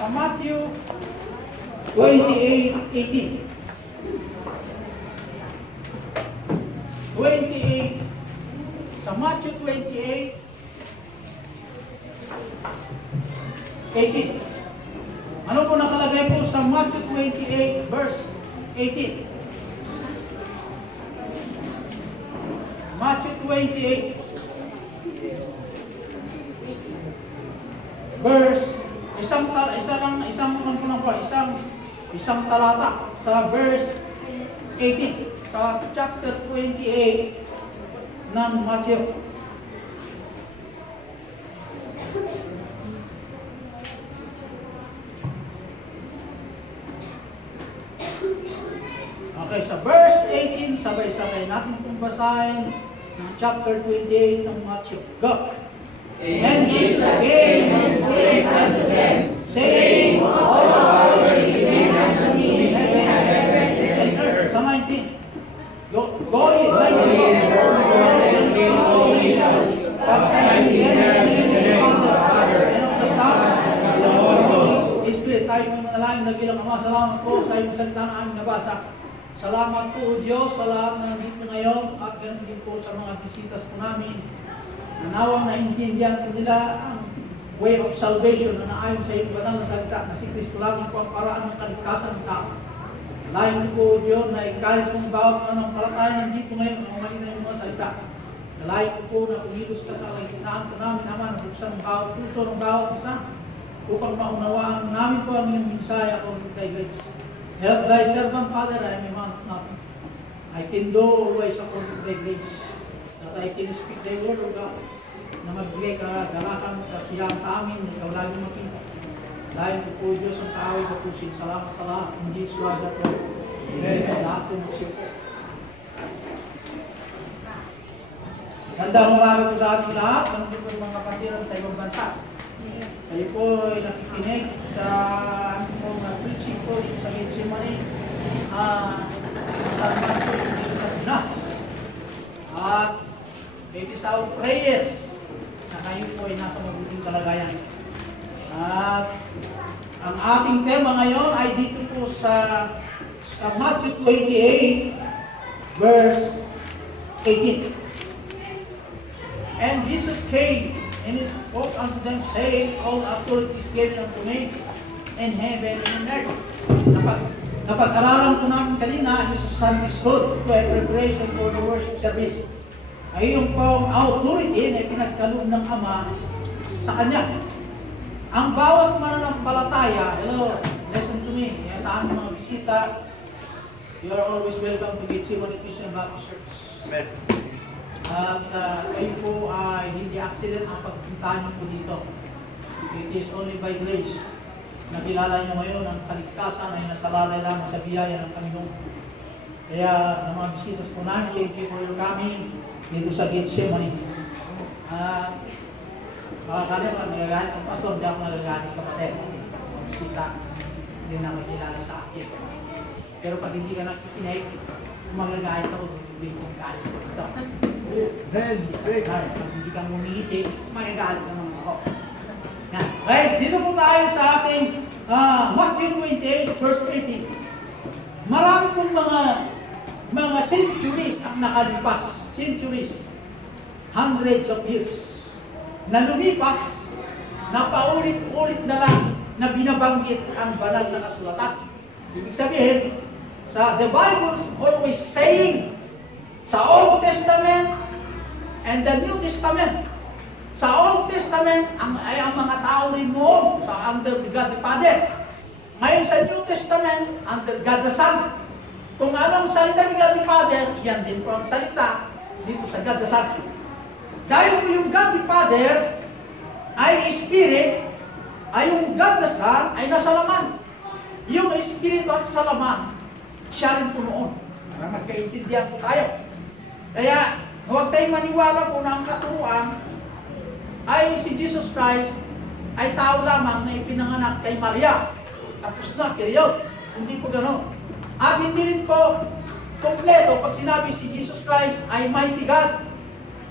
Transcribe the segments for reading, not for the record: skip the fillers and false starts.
Sa Matthew 28:18. 28. Sa Matthew 28:18. Ano po nakalagay po sa Matthew 28 verse 18? Matthew 28 verse isang talata sa verse 18 sa chapter 28 ng Matthew. Okay, sa verse 18, sabay-sabay natin itong basahin ng chapter 28 ng Matthew. Go! And Jesus came and spake unto them, saying, all authority is given unto me in heaven and earth. Sa 19. Go in, 19. Baptizing them in the name of the Father and of the Son and of the Holy Spirit. Tayo may manalangin na bilang Ama, salamat po sa iyong salita na aming nabasa. Salamat po, Diyos, sa lahat na nandito ngayon at ganoon din po sa mga bisitas po namin. Nanawang naintindihan po nila ang way of salvation na naayon sa iyong banal na salita na si Kristo lamang po ang paraan ng kaligtasan ng tao. Lain po, Diyos, na ikalit mong bawat pananampalataya nandito ngayon ang umalina yung mga salita. Nalain ko po na kumilos ka sa kaligtaan po namin, Ama, na buksan ang bawat puso ng bawat isa upang maunawaan namin po ang iyong minsaya o kay grace. Help thy servant, Father, I am a man of nothing. I can do always according to thy grace, that I can speak thy word, O God, na magbigay ka galakan at kasiyahan sa amin, na ikaw lagi makita. Dahil po po, Diyos, ang kaaway na pusin. Salamat sa lahat. Hindi suwaza po. Amen. Lahat po magsiyo po. Gandang umaga po sa ating lahat. Nandito po mga kapatiran sa ibang bansa. Kayo po ay nakikinig sa pong preaching po dito sa Gethsemane. Kasama po dito sa Pinas. At it is our prayers na kayo po ay nasa mabuting kalagayan. At ang ating tema ngayon ay dito po sa Matthew 28 verse 18. And Jesus came and he spoke unto them, saying, all authority is given unto me in heaven and in earth. Napag-aralan po namin kanina sa Sunday School to a preparation for the worship service. Ay yung pong authority na pinagkaloob ng Ama sa Kanya. Ang bawat mananampalataya, hello, listen to me, sa aming mga bisita, you are always welcome to Gethsemane Christian Baptist Church. Amen. At kayo po ay hindi accident ang pagpuntahan niyo po dito. It is only by grace. Nakilala niyo ngayon ang kaligtasan ay nasalalay lamang sa biyaya ng Panginoon. Kaya ng mga bisitas po namin, thank you for your coming dito sa Gethsemane. Kaya ba, nagagalit ang pastor, hindi ako nagagalit kapatid. Bisita, hindi na makilala sa akin. Pero pag hindi ka nakikinig, magagalit ako, hindi kong galit. Ito. Pag hindi kang umingiti, magagalit ka naman ako. Okay, dito po tayo sa ating Matthew 28 verse 18. Marami pong mga centuries ang nakalipas. Centuries. Hundreds of years. Na lumipas, na paulit-ulit na lang na binabanggit ang banal na kasulatan. Ibig sabihin, the Bible's always saying, sa Old Testament and the New Testament. Sa Old Testament, ay ang mga tao rin noon sa under God the Father. Ngayon sa New Testament, under God the Son. Kung anong salita ni God the Father, yan din po ang salita dito sa God the Son. Dahil po yung God the Father ay Spirit, ay yung God the Son ay nasa laman. Yung Espiritu at sa laman, siya rin po noon. Para magkaintindihan po tayo. Kaya, huwag tayong maniwala po na ang katuruan ay si Jesus Christ ay tao lamang na ipinanganak kay Maria. Tapos na, period. Hindi po gano'n. At hindi rin po kompleto pag sinabi si Jesus Christ ay mighty God.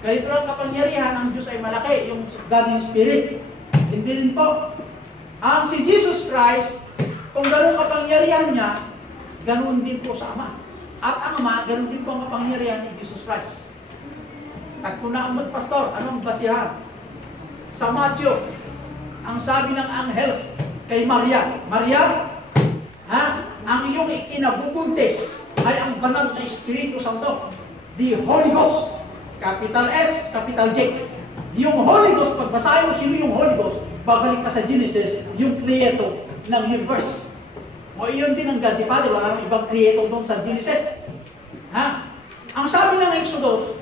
Ganito lang kapangyarihan, ang Diyos ay malaki, yung God yung Spirit. Hindi rin po. Ang si Jesus Christ, kung gano'ng kapangyarihan niya, ganoon din po sa Ama. At ang Ama, ganoon din po ang kapangyarihan ni Jesus Christ. At kung naamot, pastor, anong basihan? Sa Matthew, ang sabi ng anghels kay Maria, Maria, ang iyong ikinabubuntis ay ang banal na Espiritu Santo. The Holy Ghost. Capital S, capital J. Yung Holy Ghost, pag basahin mo sino yung Holy Ghost, babalik ka sa Genesis, yung creator ng universe. O iyon din ang God the Father, wala nang ibang creator doon sa Genesis. Ang sabi ng Exodus,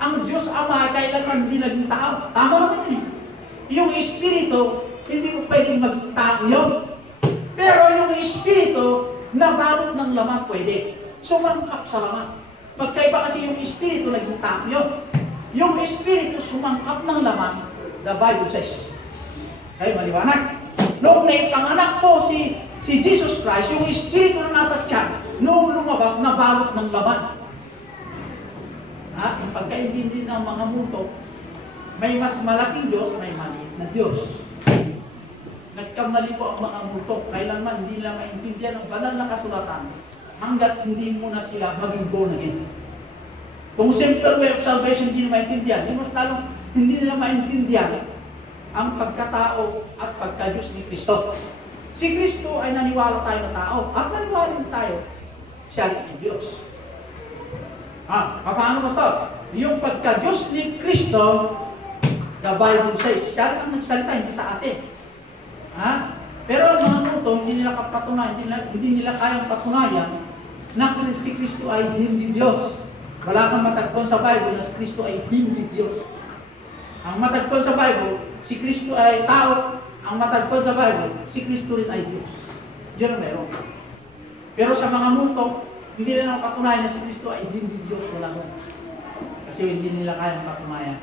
ang Diyos Ama ay kailanman hindi naging tao. Tama naman yun. Yung Espiritu, hindi mo pwedeng maging tao yun. Pero yung Espiritu, nabalot ng laman pwede. Sumangkap sa laman. Pagkaiba kasi yung Espiritu, naging tao yun. Yung Espiritu, sumangkap ng laman, the Bible says. Ay, maliwanag. Noong naipanganak po si Jesus Christ, yung Espiritu na nasa tiyan, noong lumabas, nabalot ng laman. Ang pagkaintindi ng mga multo, may mas malaking Diyos, may maliit na Diyos. Nagkamali po ang mga multo. Kailanman hindi nila maintindihan ang banal na kasulatan hanggat hindi muna sila maging born again. Kung simple way of salvation hindi nila maintindihan, mas lalong hindi nila maintindihan ang pagkatao at pagka-Diyos ni Kristo. Si Kristo ay naniwala tayo na tao at naniwala din tayo siya rin ang Diyos. Paano basta? Yung pagka-Diyos ni Kristo, the Bible says, siya rin ang nagsalita, hindi sa atin. Pero ang mga multo, hindi nila kapatunayan, hindi nila kayang patunayan na si Kristo ay hindi Diyos. Wala kang matagpuan sa Bible na si Kristo ay hindi Diyos. Ang matagpuan sa Bible, si Kristo ay tao. Ang matagpuan sa Bible, si Kristo rin ay Diyos. Yun ang meron. Pero sa mga multo, hindi nila patunayan na si Kristo ay hindi Diyos. Wala mo. Kasi hindi nila kayang patunayan.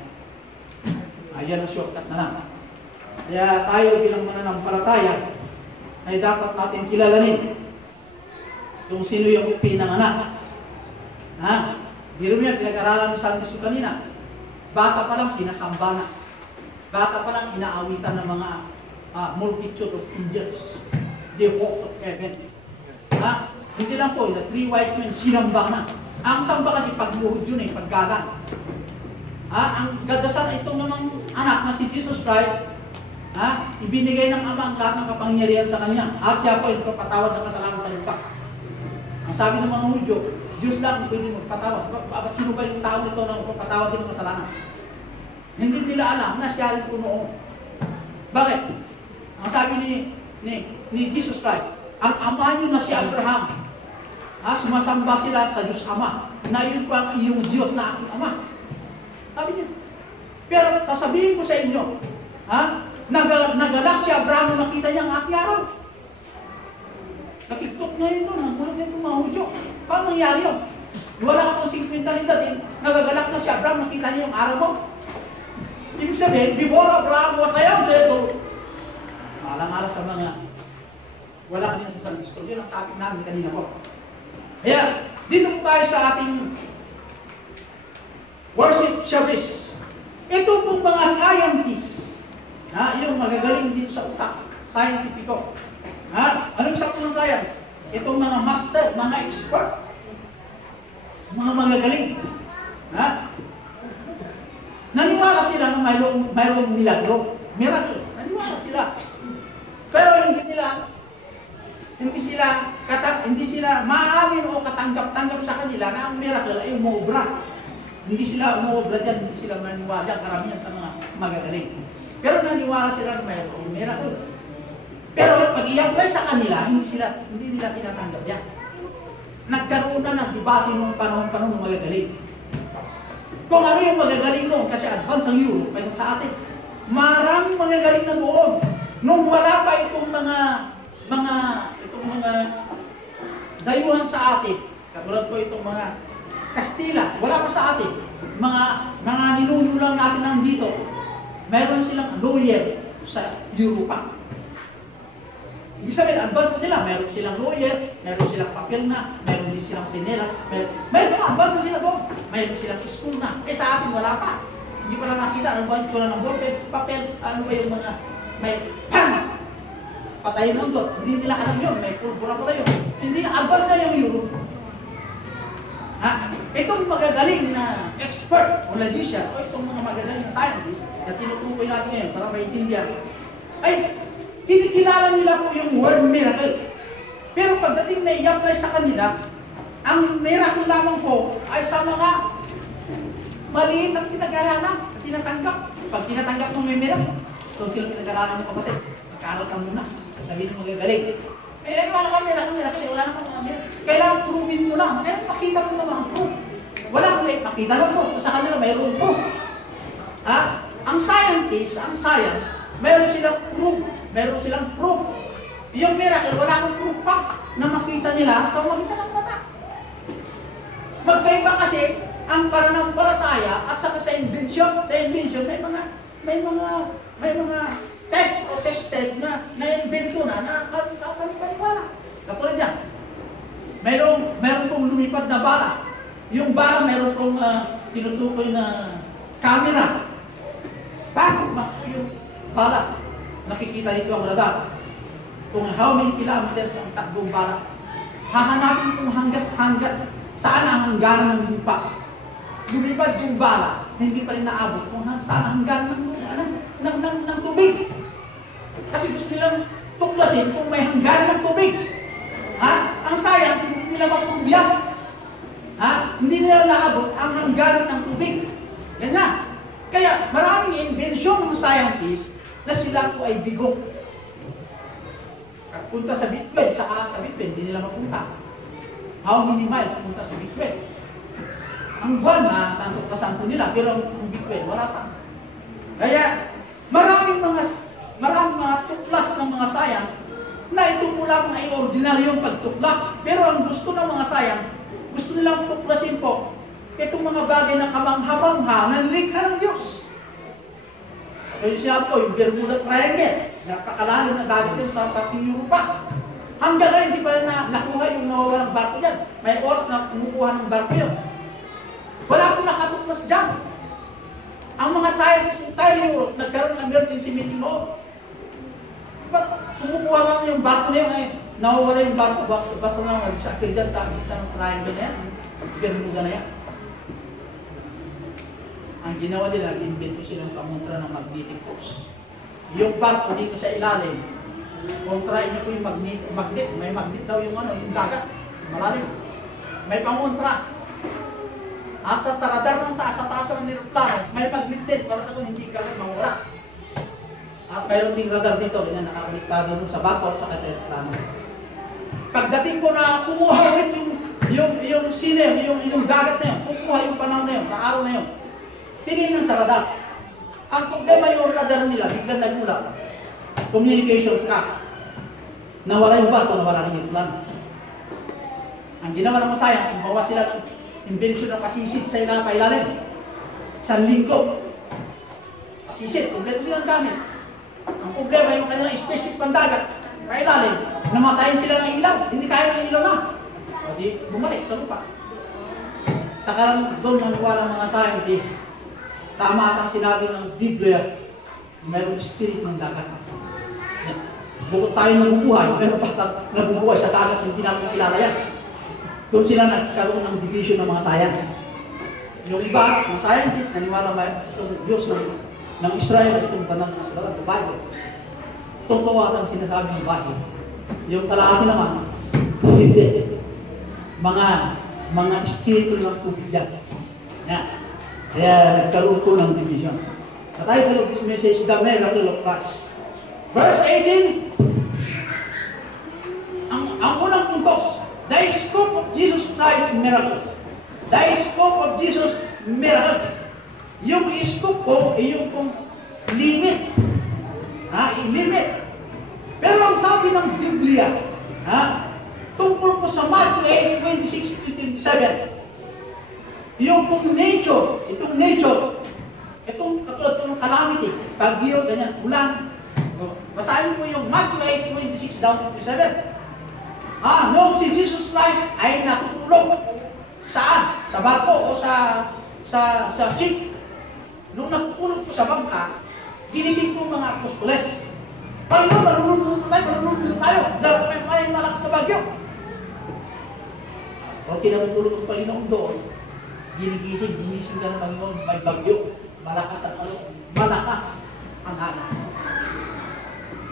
Ayan ang shortcut na lang. Kaya tayo bilang mananampalataya ay dapat natin kilalanin kung sino yung pinanganak. Biro mo yan, pinag-aralan ng Santis kanina. Bata pa lang, sinasamba na. Bata pa lang, inaawitan ng mga multitude of angels. The hosts of heaven. Hindi lang po, the three wise men, sinamba na. Ang samba kasi pagluhod yun paggalang. Ang gadasan itong namang anak na si Jesus Christ, ibinigay ng Ama ang lahat ng kapangyarihan sa Kanya. At siya po ay magpapatawad ng kasalanan sa lupa. Ang sabi ng mga Hudyo, Diyos lang pwede magpatawad. Sino ba yung tao nito na magpapatawad din ng kasalanan? Hindi nila alam na siya rin po noon. Bakit? Ang sabi ni Jesus Christ, ang ama niyo na si Abraham, sumasamba sila sa Diyos Ama, na yun po ang iyong Diyos na aking Ama. Sabi niya. Pero sasabihin ko sa inyo, nagalak si Abraham nung nakita niya ang aking araw. Nakiktot niya ito, nagulat niya itong mga Hudyo. Paano nangyari yun? Wala ka pang 50 rin dati, nagagalak na si Abraham, nakita niya yung araw mo. Ibig sabihin, before Abraham was ayaw sa ito. Alang-alang sa mga wala kanina sa Sunday School. Yun ang topic namin kanina po. Kaya, dito po tayo sa ating worship service. Ito pong mga scientists, yung magagaling dito sa utak, scientifico. Anong sakto ng science? Itong mga master, mga expert, mga magagaling. Naniwala sila na mayroong milagro, miracles. Naniwala sila. Pero hindi sila maamin o katanggap-tanggap sa kanila na ang miracle ay umobra. Hindi sila umobra dyan, hindi sila maniwala karamihan sa mga magagaling. Pero naniwala sila na mayroong miracles. Pero pag i-apply sa kanila, hindi nila tinatanggap yan. Nagkaroon na ng debate nung panahon ng magagaling. Kung ano yung magagaling noon, kasi advance ang Europe kaysa sa atin. Maraming magagaling na doon. Nung wala pa itong mga dayuhan sa atin, katulad po itong mga Kastila, wala pa sa atin. Mga ninuno lang natin nandito. Meron silang lawyer sa Europa. Ibig sabihin, advance na sila. Meron silang lawyer, meron silang papel na, meron din silang sinelas, meron na, advance na sila doon. Meron silang school na. Sa atin, wala pa. Hindi pa lang nakita, ano ba yung tsura ng ballpen, papel, ano ba yung mga, may pen. patayin ng mundo. Hindi nila alam yun, may pulbura pala yun. Hindi na, advance na yung Europe. Itong magagaling na expert o logician, o itong mga magagaling na scientist na tinutukoy natin ngayon para maintindihan, ay kinikilala nila po yung word miracle. Pero pagdating na i-apply sa kanila, ang miracle lamang po ay sa mga maliit at pinag-aralan at tinatanggap. Pag tinatanggap mo may miracle, ito ang pinag-aralan mo kapatid, magkaaral ka muna, sabihin mo magagaling. Wala kang miracle, wala naman mga miracle. Kailangan provin mo na, kaya makita mo naman ang proof. Wala kang makita lang po, sa kanila mayroon proof. Ang science, mayroon silang proof. Meron silang proof. Yung miracle, wala kang proof pa na makita nila sa umagitan ng mata. Magkaiba kasi ang pananampalataya at sa invention. Sa invention, may mga test o tested na na-invento na kapaniwala. Kapulad yan. Meron pong lumipad na bala. Yung bala, meron pong tinutukoy na camera. Bakit yung bala? Nakikita dito ang radar. Kung how many kilometers ang takbong bala. Hahanapin kung hanggat saan ang hangganan ng lupa. Lumipad yung bala, hindi pa rin naabot kung saan ang hangganan ng tubig. Kasi gusto nilang tuklasin kung may hangganan ng tubig. Ang science, hindi nila mapubiyak. Hindi nila naabot ang hangganan ng tubig. Ganyan. Kaya maraming invention ng scientists na sila po ay bigo. Punta sa Bitcoin, saka sa Bitcoin, hindi nila mapunta. How many miles punta sa Bitcoin? Ang buwan na tantuklasan po nila, pero ang Bitcoin, wala pa. Kaya maraming mga tuklas ng mga science na ito po lamang ay ordinaryong pagtuklas. Pero ang gusto ng mga science, gusto nilang tuklasin po itong mga bagay na kamangha-mangha na likha ng Diyos. Kaya siya po, yung Bermuda Triangle, napakalalim na dagat yun sa Parting Europa. Hanggang ngayon, hindi pa rin nakuha yung nawawalang barko dyan. May oras na kumukuha ng barko yun. Wala pong nakatuklas dyan. Ang mga scientists in Europe, nagkaroon ng emergency meeting noon. Kumukuha lang yung barko na yun, nawawala yung barko, basta na mag-disappear dyan sa kita ng triangle na yan, Bermuda na yan. Ang ginawa nila, invento silang pamuntra ng magnetic force. Yung barko dito sa ilalim, kontra niyo po yung magnet. May magnet daw yung dagat, malalim. May pangontra. At sa radar ng taas, sa taas ng aeroplano, may magnet din para sa kung hindi ka mawala. At mayroon ding radar dito, ganyan, nakabaliktado sa bakol sa aeroplano. Pagdating ko na kumuha ulit yung sine, yung dagat na yun, kumuha yung panahon na yun, sa araw na yun. Tinignan sa radar. Ang problema yung radar nila, biglang nagula. Communication ka. Nawala yung barko, nawala rin yung plan. Ang ginawa ng science, bawa sila ng invention ng pasisid sa ilalim. Isang linggo. Pasisid, kompleto silang gamit. Ang problema yung kanilang spaceship pandagat, kailalim, namatayin sila ng ilaw. Hindi kaya ng ilaw na. O di, bumalik sa lupa. Saka doon maniwala ng mga scientists, tama at ang sinabi ng Biblia, mayroong spirit ng dagat. Bukod tayo nabubuhay, pero baka nabubuhay sa dagat, hindi natin kilala yan. Doon sila nagkaroon ng division ng mga science. Yung iba, mga scientists, naniwala ba itong Diyos ng Israel at itong banang Israel, the Bible. Totoo ang sinasabi ng Bible. Yung kalahati naman, hindi. Mga espiritu ng tubig yan. Yan. Kaya nagkaroon ko ng division. The title of this message, The Miracle of Christ. Verse 18, ang unang puntos, the scope of Jesus Christ's miracles. The scope of Jesus' miracles. Yung scope ko, yung kung limit. Limit. Pero ang sabi ng Biblia, tungkol ko sa Matthew 8:26-27, yung kung nature, itong katulad ng calamity, pagyo, ganyan, ulan. Basahin po yung Matthew 8:26 down to 27. Noong si Jesus Christ ay natutulog. Saan? Sa barko o sa ship. Nung natutulog po sa bangka, ginising po mga apostoles. Panginoon, malulunod tayo. Dahil may malakas na bagyo. O kinatulog ang Panginoon doon, ginising ka ng Panginoon, may bagyo. Malakas ang hana.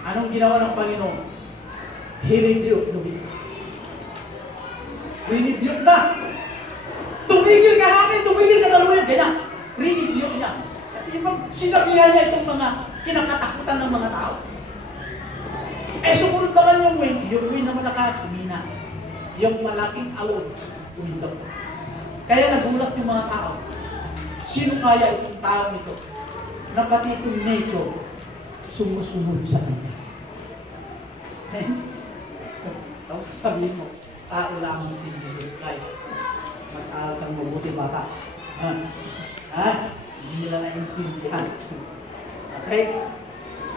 Anong ginawa ng Panginoon? He rebuked the wind. Rinibiyok na. Tumigil ka hangin, tumigil ka daluyan. Ganyan. Rinibiyok niya. Sinabihan niya itong mga kinakatakutan ng mga tao. Sumunod naman yung wind na malakas, umina. Yung malaking alon, umindok. Kaya nagulat yung mga tao. Sino kaya itong tao ito? Na pati itong nature, sumusunod sa kanya. Tapos sasabihin mo, tao lamang si Jesus Christ. Mag-aaral kang mabuti bata. Hindi nila naintindihan. Okay?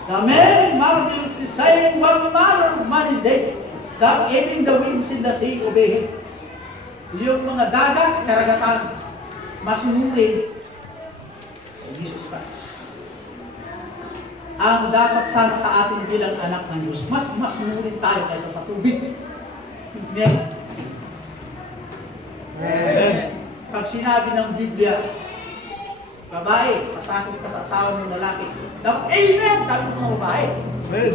The man marvels is saying, what manner of man is this? That even the winds in the sea obey him. Yung mga dagat, karagatan, masunurin o Jesus Christ. Ang dapat sana sa atin bilang anak ng Diyos, mas masunurin tayo kaysa sa tubig. Amen. Amen. Pag sinabi ng Biblia, babae, pasakit ka sa asawa ng lalaki, dapat, amen! Sabi ng mga babae. Amen.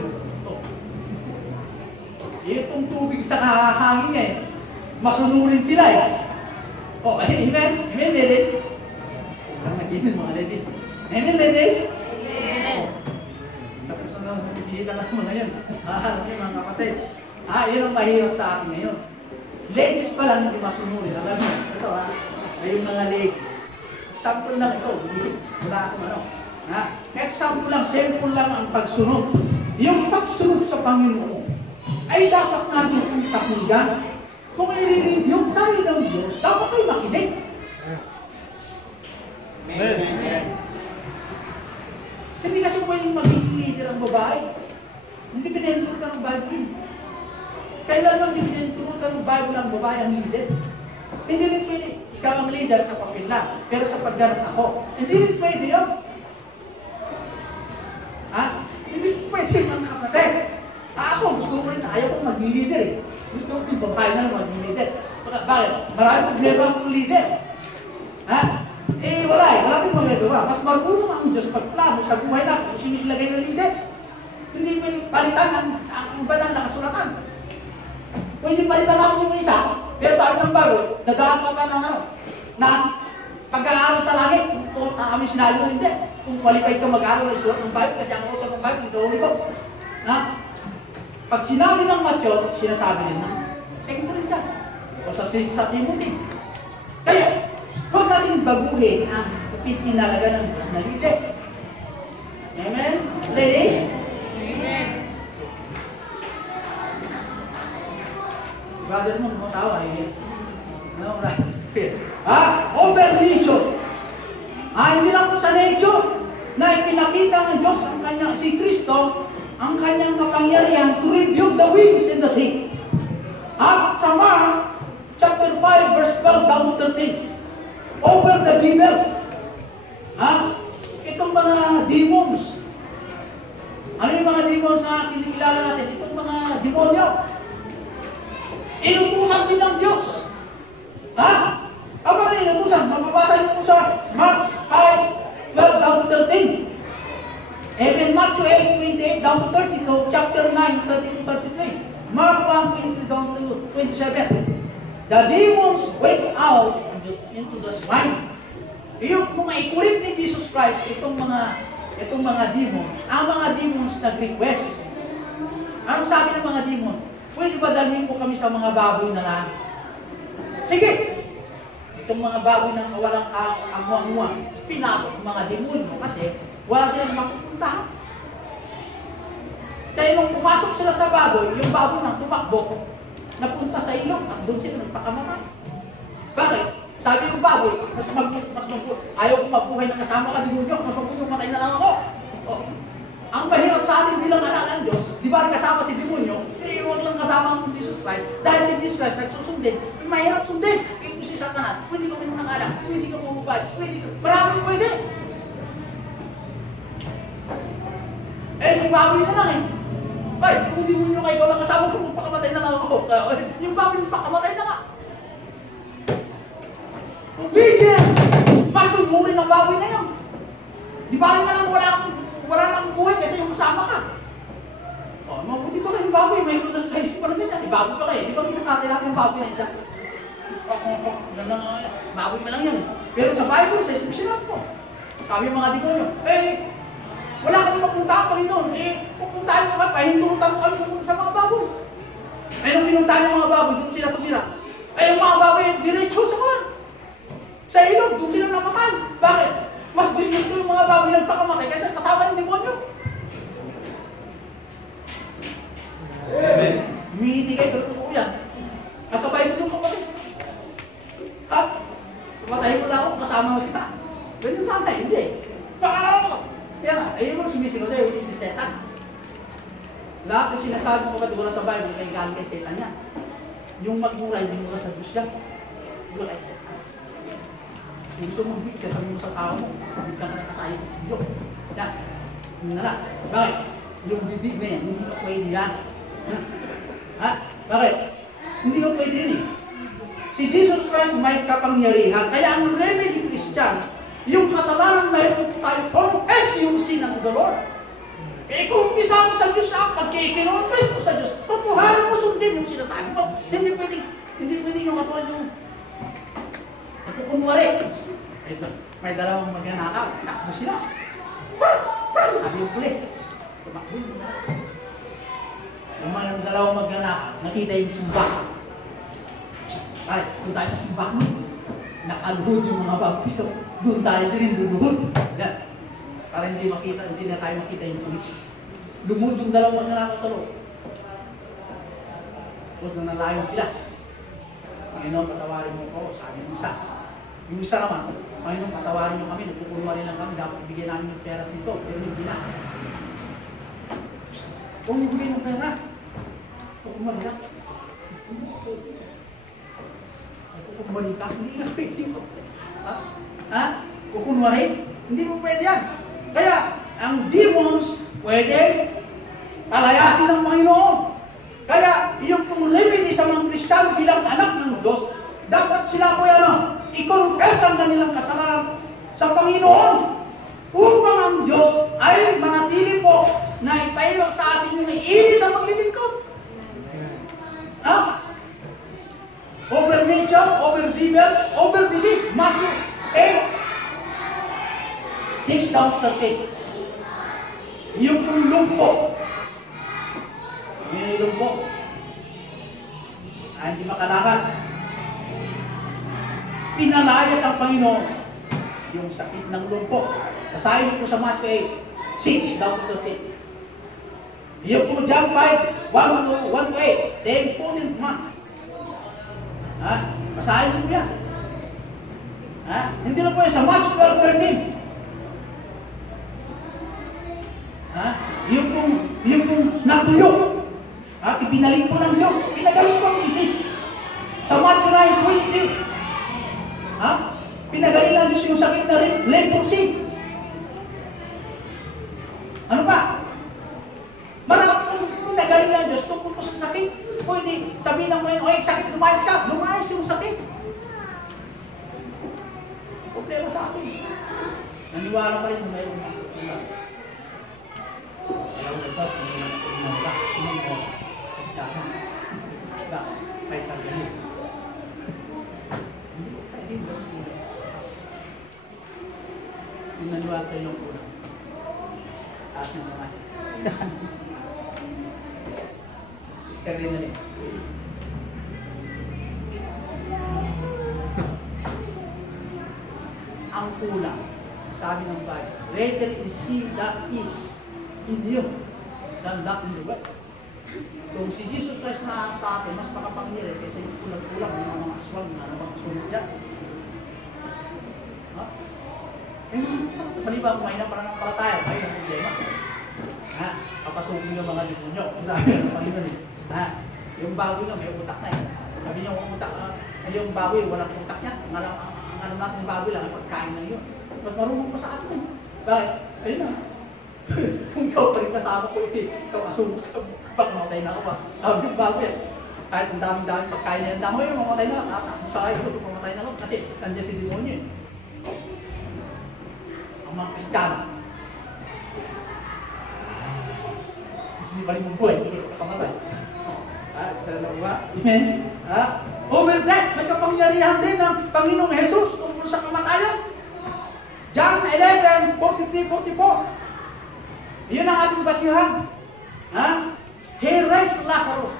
Itong tubig sa hangin masunurin sila amen? Amen, ladies? Amen, mga ladies. Amen, ladies? Amen. Tapos na, pipilitan lang mo ngayon. Mga kapatid. Yun ang mahirap sa atin ngayon. Ladies pa lang hindi masunurin. Alam mo, ito yung mga ladies. Example lang ito. Wala akong example lang, simple lang ang pagsunod. Yung pagsunod sa Panginoon ay dapat natin kong pakinggan. Kung i-review tayo ng Diyos, dapat tayo makinig. Amen. Hindi kasi pwedeng magiging leader ang babae. Hindi pinenturo ka ng Bible. Kailan lang hindi pinenturo ka ng Bible ang babae ang leader? Hindi rin pwede ikaw ang leader sa papel lang, pero sa pagganap ako. Hindi rin pwede yun. Hindi pwede mga kapatid. Ako, gusto ko rin, ayaw kong maging leader eh. Gusto ko yung babae na maging leader. Bakit? Marami problema ang leader. Wala tayong magagawa. Mas marunong ang Diyos pagplano sa buhay natin kung sino ilagay ng leader. Hindi pwede palitan ang iba ng nakasulatan. Pwede palitan natin yung isa, pero sabi ng Bible, dadaan ka pa ng pag-aaral sa langit. Kung kami sinabi mo, hindi. Kung qualified ka mag-aaral ng isulat ng Bible, kasi ang author ng Bible, ito Holy Ghost. Pag sinabi ng Matthew, sinasabi rin ng 2 Corinthians o sa Timothy. Kaya, huwag natin baguhin ang itinalaga ng Diyos na leader. Amen? Ladies? Amen. Brother mo, matawa eh. No, right. Over nature. Hindi lang po sa nature na ipinakita ng Diyos ang kanyang, si Kristo, ang kanyang kapangyarihan to rebuke the winds in the sea. At sa Mark, chapter 5, verse 12 down to 13, over the devils. Itong mga demons. Ano yung mga demons na kinikilala natin? Itong mga demonyo. Inutusan din ng Diyos. Ano na inutusan? Mababasa niyo po sa Mark 5, 12 down to 13. Even Matthew 8, 28 down to 32, chapter 9, 32, 33. Mark 1, 23 down to 27. The demons went out into the swine. Yung mga ikulit ni Jesus Christ, itong mga demons, ang mga demons nag-request. Anong sabi ng mga demon? Pwede ba dalhin po kami sa mga baboy na lang? Sige! Itong mga baboy na walang amuang-muang, pinasok ng mga demonyo kasi wala silang mapupuntahan. Kaya nung pumasok sila sa baboy, yung baboy nang tumakbo, napunta sa ilog at doon sila nagpakamatay. Bakit? Sabi yung baboy, ayaw kong mabuhay na kasama ka demonyo, mas mabuhay matay na lang ako. Ang mahirap sa atin bilang anak ng Diyos, di ba kasama si demonyo, huwag lang kasama ang Jesus Christ, dahil si Jesus Christ nagsusundin, mahirap sundin. Kung si Satanas, pwede ka mo ng anak, pwede ka bumubay, maraming pwede. Yung baboy na lang Ay, kung demonyo kayo, walang kasama ko, magpakamatay na nga ako. Yung baboy, magpakamatay na nga. Obedient! Mas tumurin ang baboy na yan. Di ba ka lang wala nang buhay kasi yung kasama ka. O, mabuti ba kayong baboy? May kaisip pa na ganyan. Baboy pa kayo. Di ba kinakatay natin yung baboy na ito? Baboy pa lang yan. Pero sa Bible, sa instruction po. Sabi yung mga demonyo, wala kami mapuntahan Panginoon. Pupuntahan mo kami, pahintulutan mo kami pumunta sa mga baboy. Nung pinuntahan yung mga baboy, doon sila tumira. Yung mga baboy, diretso sa mga. Sa ilog, doon sila namatay. Bakit? Mas diretso yung mga baboy nagpakamatay kaysa kasama yung demonyo. Humihiti kayo, pero totoo yan. Kasabay mo yung kapatid. Pumatayin mo lang ako, kasama kita. Ganyan sana, hindi. Kaya nga, ayun mo sumisigaw sa'yo, hindi si Satan. Lahat ng sinasabi mo wala sa Bible, kay galing kay Satan yan. Yung magmura, hindi mura sa Diyos yan. Wala kay Satan. Kung gusto mong bigkas, sabi mo sa asawa mo, bigyan ka na kasayang Diyos. Yan. Yun na lang. Bakit? Yung bibig na yan, hindi ka pwede yan. Bakit? Hindi ka pwede yun eh. Si Jesus Christ may kapangyarihan. Kaya ang remedy Christian, yung kasalanan mayroon tayo, confess yung sin of the Lord. Kumpisa mo sa Diyos siya, pagkikinonfess mo sa Diyos, tutuhanan mo, sundin yung sinasabi mo. Hindi pwede yung katulad yung nagkukunwari. May dalawang magnanakaw, takbo sila. Sabi yung pulis, tumakbo yun. Yung mga dalawang magnanakaw, nakita yung simbahan. Ay, doon tayo sa simbahan. Nakaluhod yung mga baptiso. Doon tayo din luluhod. Yan. Para hindi na tayo makita yung pulis. Lumuhod yung dalawang magnanakaw sa loob. Tapos nang nalayo sila. Panginoon, patawarin mo ko, sabi ng isa. Yung isa naman, Panginoon, patawarin mo kami, nagkukunwari lang kami, dapat bigyan namin yung peras nito, pero hindi na. Kung ibigay ng pera, kukunwari lang. Kukunwari ka, hindi nga pwede mo. Kukunwari? Hindi mo pwede yan. Kaya, ang demons, pwede palayasin ng Panginoon. Kaya, yung pong remedy sa mga Kristiyano bilang anak ng Diyos, dapat sila po i-confess ang kanilang kasalanan sa Panginoon upang ang Diyos ay manatili po na ipahirap sa atin yung iinit ang maglilingkod. Over nature, over devils, over disease. Matthew 8:6-13. Yung pong lumpo. Yung lumpo. Hindi makalakad. Pinalayas ang Panginoon yung sakit ng lumpo. Basahin ko sa Matthew 8:6-13. Yung po John 5:1-8. 10-14 month. Basahin niyo po yan. Hindi na po yan sa Matthew 12:13. Yung pong natuyo. Ibinalik po ng Diyos. Pinagaling po ang isip. Sa Matthew 9:22. Pinagaling ng Diyos yung sakit na leprosy. Ano pa? Marami pong pinagaling ng Diyos tungkol po sa sakit. Pwede sabihin ng mga, sakit, lumayas ka. Lumayas yung sakit. Problema sa atin. Naniwala pa rin na mayroon na. Ayaw na sa atin. Naniwala sa inyong kulang. Taas na naman. Stereo na rin. Ang kulang, sabi ng Bible, greater is He that is in you than that in the world. Kung si Jesus Christ na sa atin, mas makapangyari kaysa yung kulang-kulang ng mga aswang na mga sunod yan. Palibang kumain ng pananampalataya, kayo ang problema. Papasukin yung mga demonyo. Sabi ng Panginoon yung baboy nga may utak na Sabi niya, yung baboy, walang utak niya. Ang alam natin yung baboy lang, ay pagkain na yun. Mas marunong pa sa atin. Bakit? Ayun na. Kung ikaw pa rin kasama ko, ikaw asumot ka, baka mamatay na ako pa. Yung bago yan. Kahit ang dami-dami pagkain na yan, damo yun, mamatay na lang. Sa kayo, mamatay na lang kasi nandiyan si demonyo eh. Ang mga Kristiyano. Gusto niyo balik mong buhay, siguro kapamatay. Talaga ba? Amen? Over that, may kapangyarihan din ng Panginoong Jesus tungkol sa kamatayan. John 11:43-44. Yun ang ating basihan. He raised Lazarus.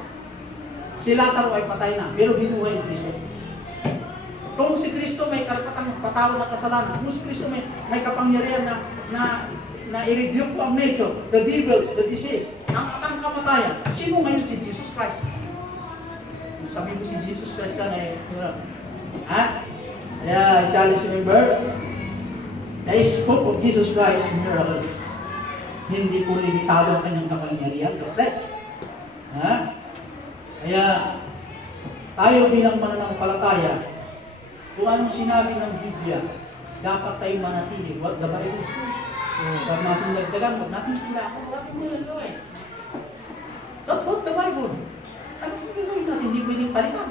Si Lazarus ay patay na, pero binuhay ni Kristo. Kung si Kristo may karapatang magpatawad ng kasalanan, kung si Kristo may kapangyarihan na i-rebuke ang nature, the devils, the disease, ang kamatayan, sino ngayon si Jesus Christ? Kung sabi mo si Jesus Christ ka na kaya challenge member, the scope of Jesus Christ miracles. Hindi po limitado ang kanyang kapangyarihan, correct? Kaya tayo bilang mananampalataya, kung anong sinabi ng Biblia, dapat tayo manatili. What the Bible says. Huwag natin nagdagan, huwag natin sila ako, huwag natin mo gawin. That's what the Bible. Ano kung gagawin natin? Hindi pwedeng palitan.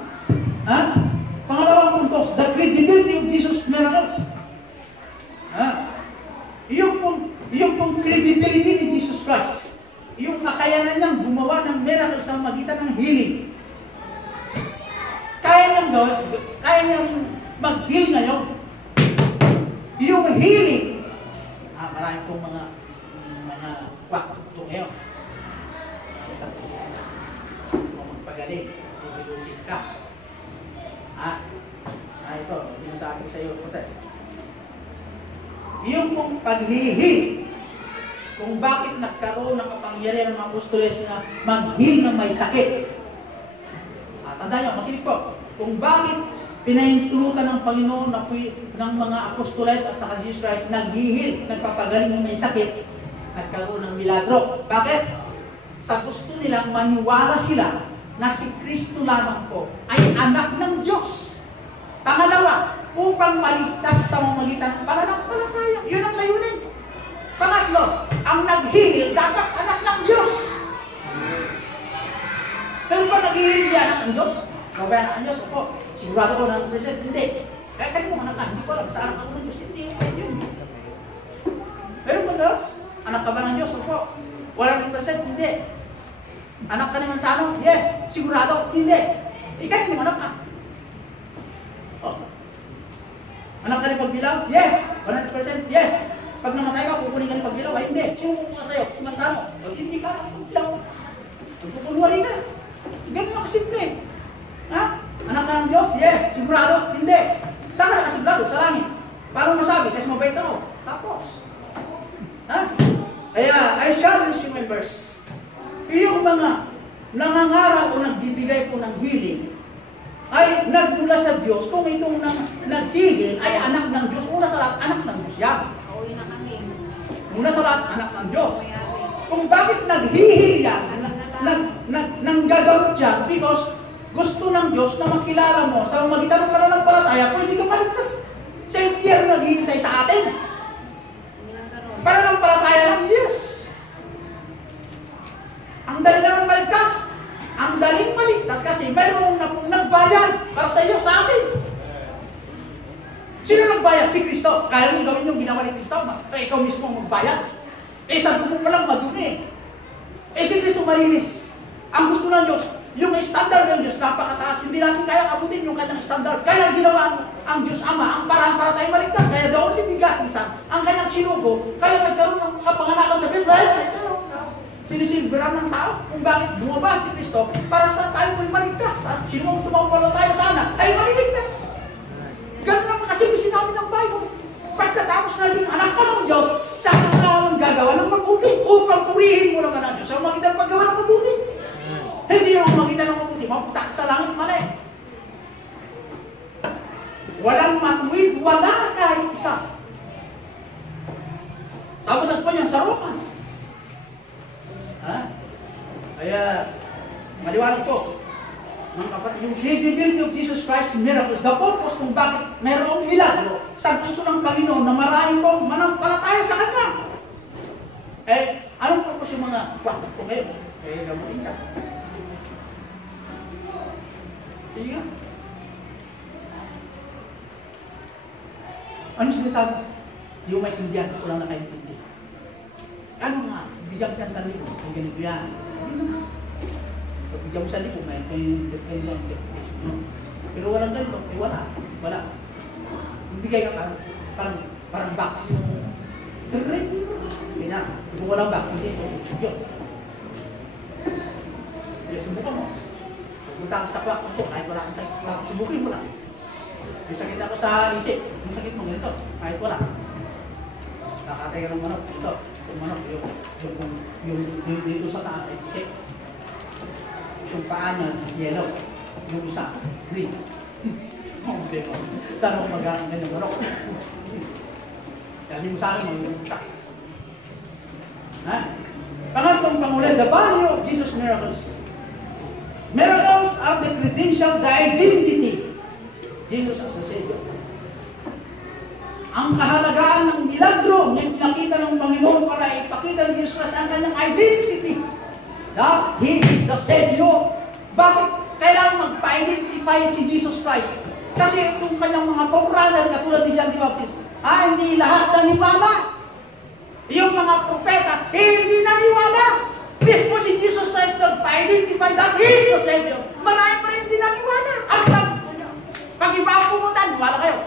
Pangalawang puntos, the credibility of Jesus' miracles. Yung pong credibility ni Jesus Christ. Yung kakayanan niyang gumawa ng miracle sa magitan ng healing. Kaya niyang mag-heal ngayon. Yung healing, marami pong mga ito ngayon. Kung magpagaling, ipilulit ka. Ito, sinasabi ko sa iyo, yung pong paghihil, kung bakit nagkaroon ng kapangyarihan ng mga apostoles na mag-heal ng may sakit. Tandaan nyo, makinig po, kung bakit pinahintulutan ng Panginoon ng mga apostoles at sa Jesus Christ, nag-heal, nagpapagaling ng may sakit, nagkaroon ng milagro. Bakit? Sa gusto nilang maniwala sila na si Kristo lamang po ay anak ng Diyos. Pangalawa, upang maligtas sa mamagitan ng pananampalataya. Yun ang layunin. Pangatlo, ang nag-heal dapat anak ng Diyos. Pero ba nag-heal di anak ng Diyos? Kung ba anak ng Diyos? Opo, sigurado ko na present. Hindi. Kaya kanina mo anak ka, hindi ko alam sa anak ako ng Diyos. Hindi, yun. Pero ba anak ka ba ng Diyos? Opo, 100% hindi. Anak ka naman sa ano? Yes. Sigurado? Hindi. Kanina mo anak ka. Anak ka ni pagbilaw? Yes. 100% yes. Pag namatay ka, kukunin ka ni pagbilaw? Ay, hindi. Sino kukuha sa'yo? Si Mansano? Hindi ka na pagbilaw. Magpupunwari ka. Ganun lang kasimple. Anak ka ng Diyos? Yes. Sigurado? Hindi. Saan ka nakasigurado? Sa langit. Paano masabi? Kasi mabait ako. Tapos. Kaya, I challenge you members. Yung mga nangangaral o nagbibigay po ng healing, ay nagmula sa Diyos. Kung itong nag-heal ay anak ng Diyos, una sa lahat, anak ng Diyos yan. Una sa lahat, anak ng Diyos. Kung bakit nag-heal yan, nanggagawit yan, because gusto ng Diyos na makilala mo sa magitan ng pananampalataya, pwede ka maligtas. Sa impyerno naghihintay sa atin. Pananampalataya lang, yes. Ang dali lang ang maligtas. Ang daling maligtas kasi mayroong na pong nagbayad para sa iyo, sa atin. Sino nagbayad? Si Kristo. Kaya mong gawin yung ginawa ni Kristo, ikaw mismo magbayad. Sa dugo pa lang madumi. Si Kristo malinis. Ang gusto ng Diyos, yung standard ng Diyos, napakataas. Hindi natin kaya abutin yung kanyang standard. Kaya ginawa ang Diyos Ama, ang paraan para tayo maligtas. Kaya the only begotten Son, ang kanyang sinugo, kaya nagkaroon ng kapanganakan sa Bethlehem. Sinisilberan ng tao kung bakit bumaba si Kristo para sa tayo po'y maligtas. At sino sumampalataya sana ay maliligtas. Ganun lang kasi sinabi ng Bible. Pagkatapos naging anak ka ng Diyos, saka ka lang gagawa ng mabuti upang purihin mo naman ang Diyos. Ang magitan paggawa ng mabuti. Hindi yung magitan ng mabuti, mapunta ka sa langit, mali. Walang matuwid, wala kahit isa. Sabi ng po niya sa Romans. Kaya, maliwanag po, mga kapatid, yung credibility of Jesus Christ miracles, the purpose kung bakit mayroong milagro sa gusto ng Panginoon na maraming pong manampalataya sa Kanya. Eh, anong purpose yung mga kwarto ko ngayon? Eh, gamutin ka. Sige nga. Ano sinasabi? Yung may Indian, ako lang nakaintindi. Ano nga? Bigyan ka sa libo. Ay, ganito yan. Bigyan mo sa libo, may lang. Pero walang ganito. Eh, wala. Wala. Bigay ka parang box. Pero ganyan. Kung walang box, hindi. Yun. Yes, subukan mo. Punta ka sa kwarto ko, kahit wala kang sakit, subukin mo lang. May sakit ako sa isip, yung sakit mo ganito, kahit wala. Kakatay ka ng manok, ito, yung manok, yung dito sa taas ay puti. Yung paa niya, yellow. Yung isa, green. Saan ako mag-aaral ng manok? Sabi mo sa akin, yung utak. Ha? Pangatong pangulit, the value of Jesus' miracles. Miracles are the credential, the identity. Jesus as the Savior. Ang kahalagaan ng milagro na pinakita ng Panginoon para ipakita ni Jesus ang kanyang identity. That He is the Savior. Bakit kailangan magpa-identify si Jesus Christ? Kasi itong kanyang mga forerunner katulad ni John the Baptist, hindi lahat naniwala. Yung mga propeta, hindi naniwala. Mismo si Jesus Christ nagpa-identify that He is the Savior. Marami pa rin hindi naniwala. Ang sabi ko niya, pag iba ang pumunta, niwala kayo.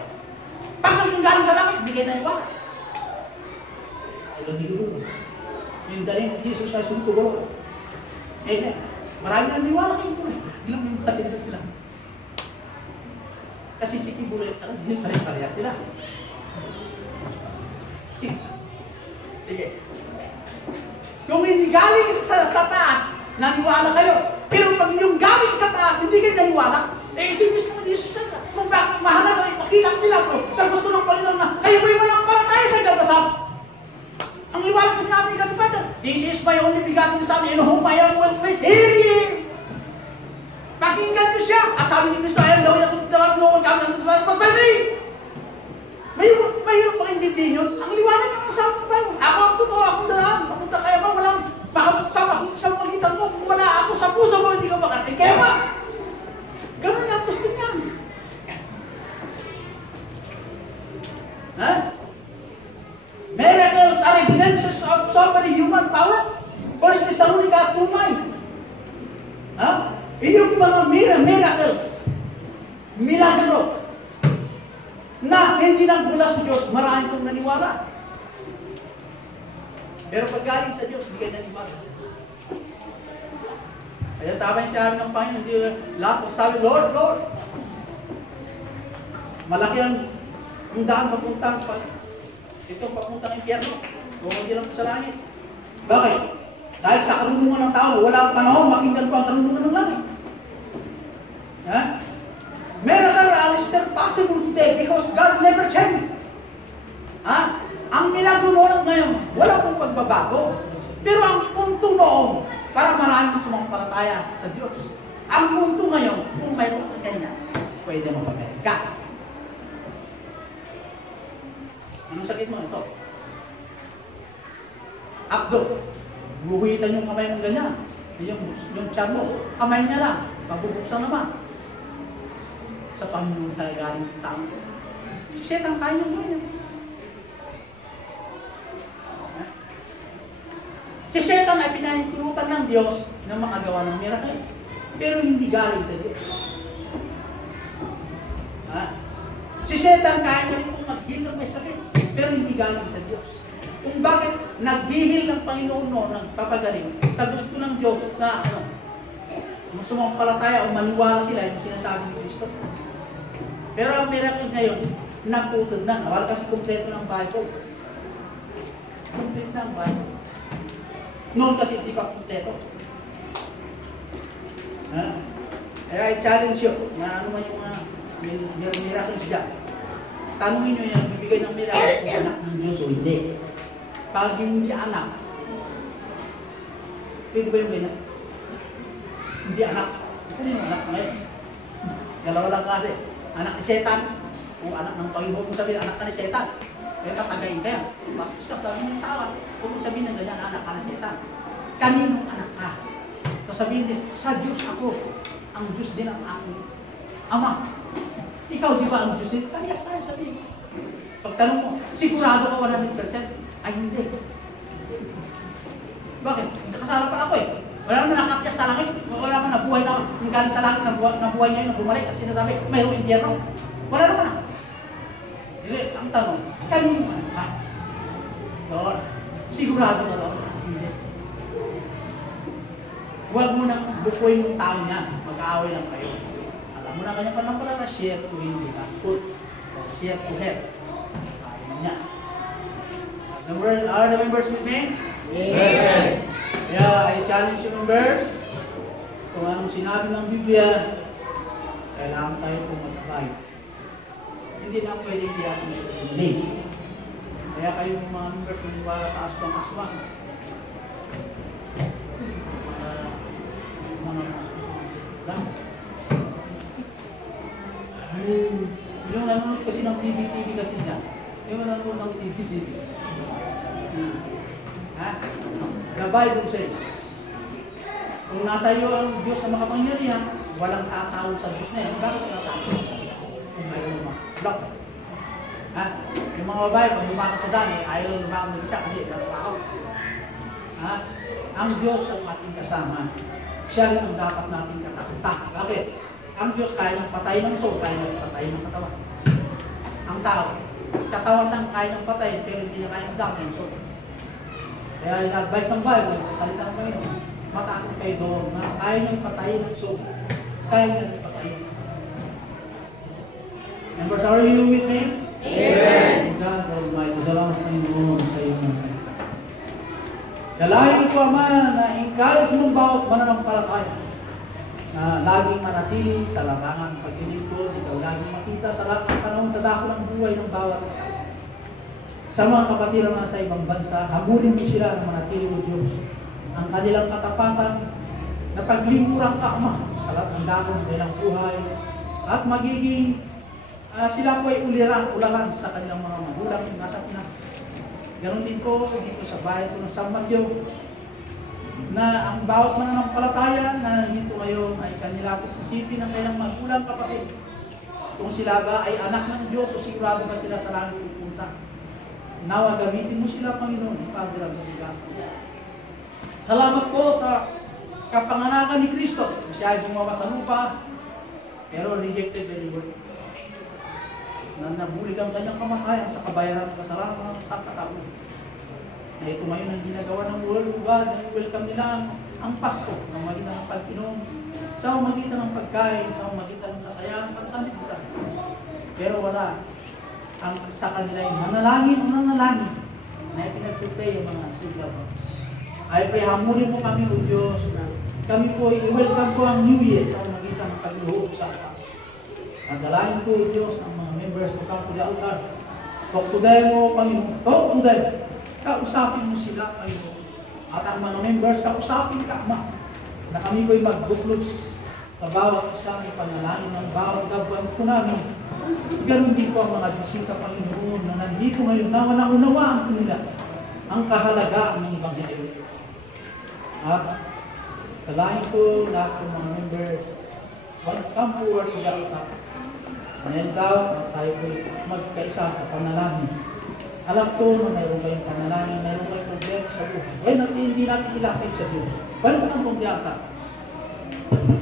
Pag naging galing sa langit, hindi kayo naniwala. Yung daling Jesus Christ yung tulo. Amen. Marami na naniwala kayo po. Ilang yung pati na sila. Kasi si Kibuloy sa kanila, pare-pareha sila. Sige. Yung hindi galing sa taas, naniwala kayo. Pero pag yung galing sa taas, hindi kayo naniwala. Eh, isipis mo ng Jesus Christ. Kung bakit mahalaga kayo, pakita nila ko sa gusto ng Panginoon na kayo may walang palataya sa gadasam. Ang iwala ko sinabi ni God the Father, this is my only begotten Son, in whom I am well pleased. Hear ye! Pakinggan niyo siya. At sabi ni Cristo, I am the way to the Lord, no one comes unto the Lord but by me. Mayroon pang hindi din yun. Ang liwanag ng kasama ko ba? Ako ang totoo, akong daan. Papunta kaya ba? Walang makapagsawa. Kung sa magitan mo, kung wala ako sa puso mo, hindi ka makarating. Kaya ba? Ganun niya, gusto niya. Ha? Miracles are evidences of sovereign human power. 1 Thessalonica 2:9. Ha? Yung mga miracles, milagro, na hindi lang mula sa Diyos, marami kong naniwala. Pero pag galing sa Diyos, hindi kayo naniwala. Kaya sabi ng Panginoon, hindi lahat sabi, Lord, Lord. Malaki ang daan papuntang papuntang impyerno. O hindi lang po sa langit. Bakit? Dahil sa karunungan ng tao, wala ang panahon, makinggan po ang karunungan ng langit. Ha? Miracle are still possible today because God never changed. Ha? Ang milagro mo lang ngayon, wala pong pagbabago. Pero ang punto noon, para maraming sumampalataya sa Diyos. Ang punto ngayon, kung mayroon kang ganyan, pwede mapagaling ka. Anong sakit mo? Ito. Abdo. Buhuitan yung kamay mong ganyan. Yung tiyan mo, kamay niya lang. Pabubuksan naman. Sa Panginoon sa galing ng tao. Si Satan kaya nyo ngayon. Si Satan ay pinahintulutan ng Diyos na makagawa ng miracle. Pero hindi galing sa Diyos. Ha? Si Satan kaya niya rin kung mag-heal ng may sakit. Pero hindi galing sa Diyos. Kung bakit nag-heal ng Panginoon noon, nagpapagaling, sa gusto ng Diyos na sumampalataya o maniwala sila yung sinasabi ni Kristo. Pero ang miracles ngayon, naputod na. Wala kasi kumpleto ng Bible. Kumpleto ng Bible. Noon kasi hindi pa kumpleto. Kaya i-challenge yun na ano man yung mga miracles dyan. Tanungin nyo yung nagbibigay ng miracles kung anak ng Diyos o hindi. Pag hindi anak, pwede ba yung ganyan? Hindi anak. Ano yung anak ngayon? Dalawa lang kasi. Anak ni Satan. O anak ng Panginoon mo sabihin, anak ka ni Satan. Kaya tatagayin ka yan. Bastos ka, sabi ng tao. Huwag mo sabihin na ganyan, anak ka na setan. Kaninong anak ka? So sabihin din, sa Diyos ako. Ang Diyos din ang aking Ama. Ikaw di ba ang Diyos din? Parehas tayo sabihin. Pagtanong mo, sigurado ka 100%? Ay hindi. Bakit? Nagkakasala pa ako eh. Wala naman nakakyak sa langit. Wala naman nabuhay na. Yung galing sa langit, nabuhay niya yun, bumalik. At sinasabi, mayroong impyerno. Wala naman na. Hindi, ang tanong, kanino ka? Doon. Sigurado ka doon? Hindi. Huwag mo nang bukuin yung tao niya. Mag-aaway lang kayo. Alam mo na kanya panampalataya, share to him the gospel. Or share to her. Kaya niya. Are the members with me? Amen. Yeah, I challenge you members. Kung anong sinabi ng Biblia, kailangan tayo pumatay. Hindi na pwede hindi natin susundin. Kaya kayo mga members, maniwala sa aswang-aswang. Yung nanonood kasi ng TV kasi niya. Yung nanonood ng TV. Ha? The Bible says, kung nasa iyo ang Diyos na makapangyarihan, walang tatawag sa Diyos na yan. Bakit tatawag? Kung mayroon naman. Block. Ha? Yung mga babae, pag lumakad sa dami, ayaw lumakad ng isa, kasi natawag. Ha? Ang Diyos ang ating kasama. Siya rin ang dapat natin katakutan. Bakit? Ang Diyos kaya ng patay ng soul, kaya ng patay ng katawan. Ang tao, katawan lang kaya ng patay, pero hindi niya kaya ng dami ng soul. Kaya yung advice ng Bible, salita ng Panginoon, matakot kayo doon na kaya niyang patayin ng soul. Kaya niyang patayin. Members, are you with me? Amen. God Almighty, salamat Panginoon sa iyong mga salita. Dalayan ko, Ama, na encourage mong bawat mananampalataya na laging manatili sa larangan paglilingkod, ikaw laging makita sa lahat ng panahon sa dako ng buhay ng bawat isa. Sa mga kapatid na nasa ibang bansa, habulin mo sila na manatili mo Diyos. Ang kanilang katapatan na paglingkuran ka, Ama, sa lahat ng dako ng kanilang buhay at magiging sila po ay ularan sa kanilang mga magulang nasa Pinas. Ganon din po dito sa bayan ko ng San Mateo, na ang bawat mananampalataya na dito ngayon ay kanila isipin ng kanilang magulang kapatid. Kung sila ba ay anak ng Diyos o sigurado ba sila sa langit pupunta. Nawa gamitin mo sila, Panginoon, Padre ang gospel. Salamat po sa kapanganakan ni Kristo. Siya ay gumawa sa lupa, pero rejected by the world. Na nabulig ang kanyang kamatayan sa kabayaran ng kasalanan sa katauhan. Na ito ngayon ang ginagawa ng world of God, na welcome nila ang Pasko ng magitan ng pag-inom, sa magitan ng pagkain, sa magitan ng kasayahan, pansanlibutan. Pero wala. Ang sa kanila yung manalangin na pinag-pray ang mga sigaws. Ay pray, hamulin mo kami, O Diyos, na kami po i-welcome ko ang New Year sa magitan ng pag-ihog sa kapag. Pagdalain ko, O Diyos, ang mga members to come to the altar. Talk to them, O Panginoon. Talk to them. Kausapin mo sila, Panginoon. At ang mga members, kausapin ka, Ama, na kami ko'y magbuklod sa bawat isa ng panalangin ng bawat gabwans po namin. Ganun din po ang mga bisita, Panginoon, na nandito ngayon na unawaan po nila ang kahalagaan ng Ebanghelyo. At kalahin ko lahat ng mga members, come forward to the altar. Ngayon daw, tayo ko'y magkaisa sa panalangin. Alam ko na mayroon kayong panalangin, mayroon kayong problema sa buhay. Ngayon, hindi natin ilapit sa Diyos. Balik ng pagdiata.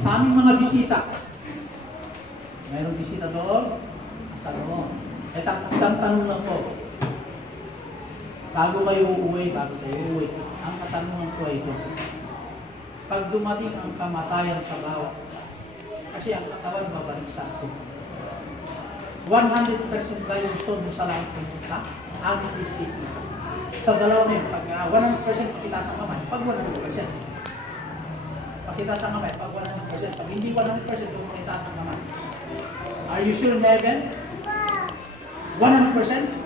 Sa aming mga bisita, mayroong bisita doon, sa doon. Isang tanong lang po. Bago kayo uuwi, ang katanungan ko ay ito. Pag dumating ang kamatayan sa bawat isa, kasi ang katawan babalik sa atin. 100% kayo gusto mo sa langit pumunta, amin is statement. Sa dalawa na yun, pag 100% pakita sa kamay, pag 100%. Pakita sa kamay, pag 100%. Pag hindi 100%, pakita sa kamay. Are you sure in heaven? 100%?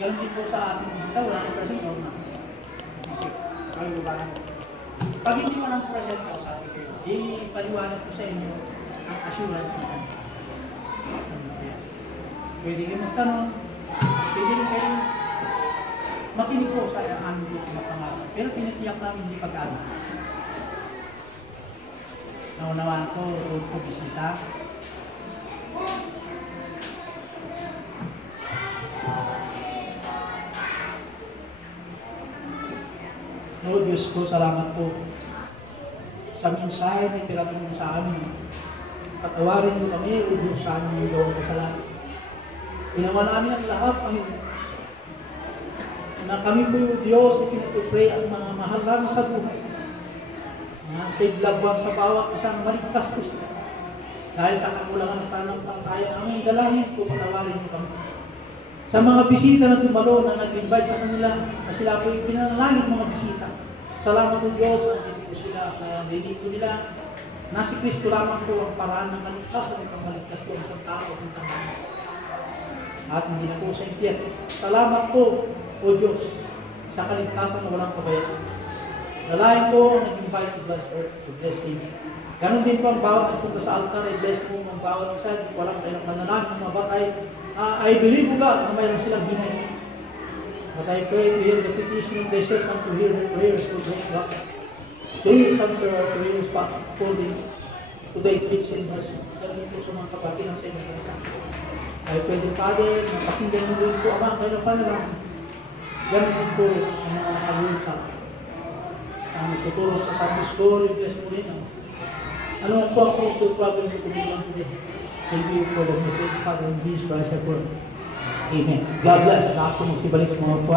Ganun din po sa ating bisita, 100% o na. Okay. Pag hindi 100% po sa ating kayo, paliwanag ko sa inyo ang assurance na kanya. Pwede kayo magtanong, Pwede rin kayo makinig po sa aming mga pangalan. Pero tinitiyak namin hindi pag-ano. Naunawaan ko, road po bisita. Lord Diyos ko, salamat po sa mensahe na ipinatulong mo sa amin. Patawarin mo kami, O Diyos, sa aming gawang kasalanan. Ginawa namin ang lahat, Panginoon. Na kami po yung Diyos, ipinatupray ang mga mahal namin sa buhay. Mga save loved ones sa bawat isang maligtas po sila. Dahil sa kakulangan ng pananampalataya, aming dalangin po, patawarin mo kami. Sa mga bisita na dumalo na nag-invite sa kanila, na sila po yung pinanalangin mga bisita. Salamat po Diyos, nandito po sila, kaya dito nila, na si Kristo lamang po ang paraan ng kaligtasan at ang kaligtas po ang isang tao at ang tahanan. At hindi na po sa impyerno. Salamat po, O Diyos, sa kaligtasan na walang kabayaran. Dalayan po ang nag-invite to bless earth, to bless him. Ganon din po ang bawat nagpunta sa altar, i-bless po ang bawat isa, walang kailang manalangin ng mga batay. I believe, O God, na mayroon silang hinay. But I pray to hear the petition of the servant to hear their prayers, O God. Please answer our prayers according to thy riches and mercy. Ganon po sa mga kapatid ng sa inyong bansa. I pray the Father, na pakinggan mo din po ang mga kailang panalangin. Ganon din po ang mga nakalusap. Ang tuturo sa Sunday School, i-bless mo rin. Ano ang po ang problem mo kumilang today? Thank you for the message, Father, in Jesus Christ, I pray. Amen. God bless. Lahat po magsibalis mga po.